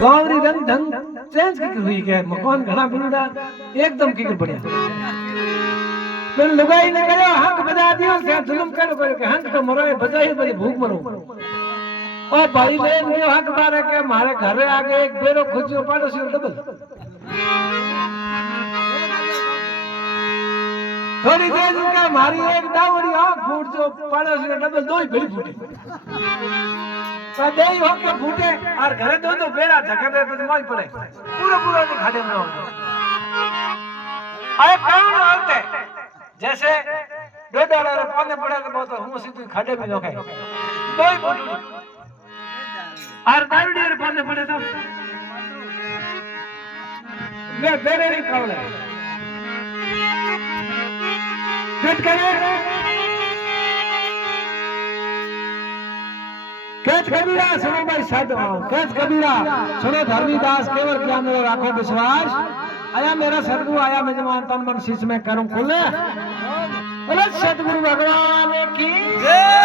गावरी रंग ढंग चेंज की हुई है मकान घना बनूड़ा एकदम की बढ़िया मैं लुगाई ने कहो हक बजा दियो से जुल्म करो के हक तो मरो बजाई बजे भूख मरो ओ भाई ले लियो हक बारे के मारे घर आगे एक बेरो खुजियो पड़ोसी डबल थोड़ी देर का मारी एक दावरी आंख फूट जो पड़ोसी ने डबल दो ही भेड़ी फूटी तो देई होके फूटे और घरे दो दो बेरा धके दे तो मोई पड़े पूरा पूरा नहीं खाड़े में हो अरे कौन होते जैसे दो डॉलर पौने पड़े तो बहुत हम सीधे खाड़े में लोगे दो ही फूटी और दारूडी रे पौने पड़े तो मैं बेरे नहीं खाऊंगा कट करे कैच कबीरा सुनो भाई साधु कैच कबीरा सुनो धर्मीदास केवल ज्ञान में राखो विश्वास आया मेरा सदगुरु आया मेजमान तन मन शीश में करूं खुले बोले सतगुरु भगवान की जय।